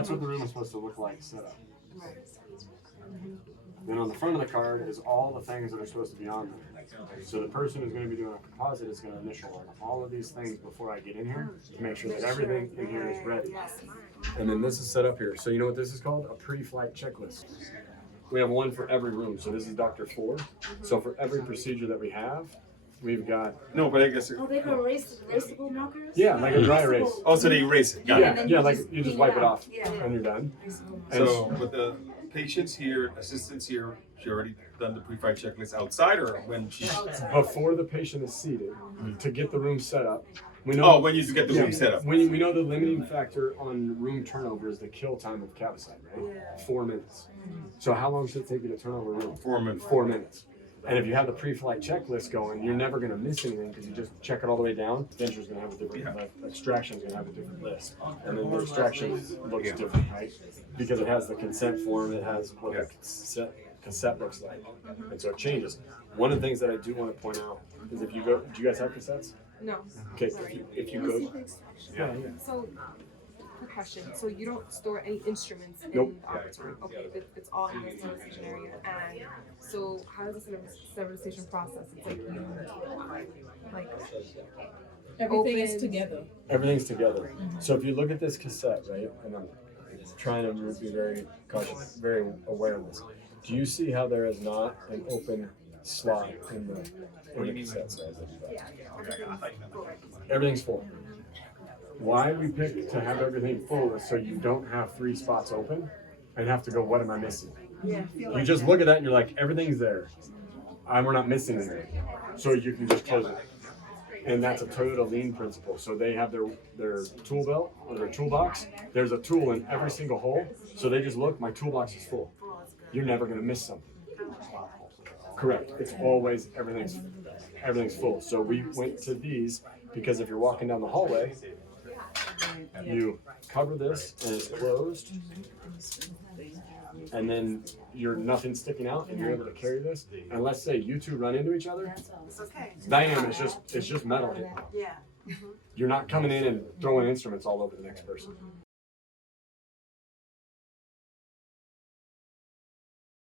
That's what the room is supposed to look like set up. Then on the front of the card is all the things that are supposed to be on there. So the person who's going to be doing a composite is going to initial on all of these things before I get in here to make sure that everything in here is ready. And then this is set up here. So you know what this is called? A pre-flight checklist. We have one for every room. So this is Dr. 4. So for every procedure that we have, we've got... No, but I guess... Oh, they can erasable markers? Yeah, like a dry erase. Oh, so they erase it. Yeah, like you just wipe it off and you're done. So with the patients here, assistants here, she already done the pre-flight checklist outside or when she... Before the patient is seated, to get the room set up, we know... Oh, when you get the room set up. We know the limiting factor on room turnover is the kill time of Cassette, right? 4 minutes. So how long should it take you to turn over a room? 4 minutes. 4 minutes. And if you have the pre-flight checklist going, you're never going to miss anything because you just check it all the way down. Denture's going to have a different, like, extraction's going to have a different list. And then the extraction looks different, right? Because it has the consent form, it has what the cassette looks like. And so it changes. One of the things that I do want to point out is if you go, do you guys have cassettes? No. Okay, if you go. Yeah. So, quick question. So you don't store any instruments in Nope. the operating room? Okay, it's all in the sterilization area. And so how is the sterilization process? It's like you, like, Everything is open- together. Everything's together. So if you look at this cassette, right, and I'm trying to be very cautious, very aware of this. Do you see how there is not an open slot in the cassette size? Everything's full. Why we pick to have everything full is so you don't have 3 spots open and have to go, what am I missing? You just look at that and you're like, everything's there. We're not missing anything. So you can just close it. And that's a Toyota lean principle. So they have their tool belt or their toolbox. There's a tool in every single hole. So they just look, my toolbox is full. You're never gonna miss something. Correct. It's always everything's full. So we went to these because if you're walking down the hallway, you cover this and it's closed, and then you're nothing sticking out, and you're able to carry this. And let's say you two run into each other, It's okay. bam! It's just metal. Yeah. You're not coming in and throwing instruments all over the next person.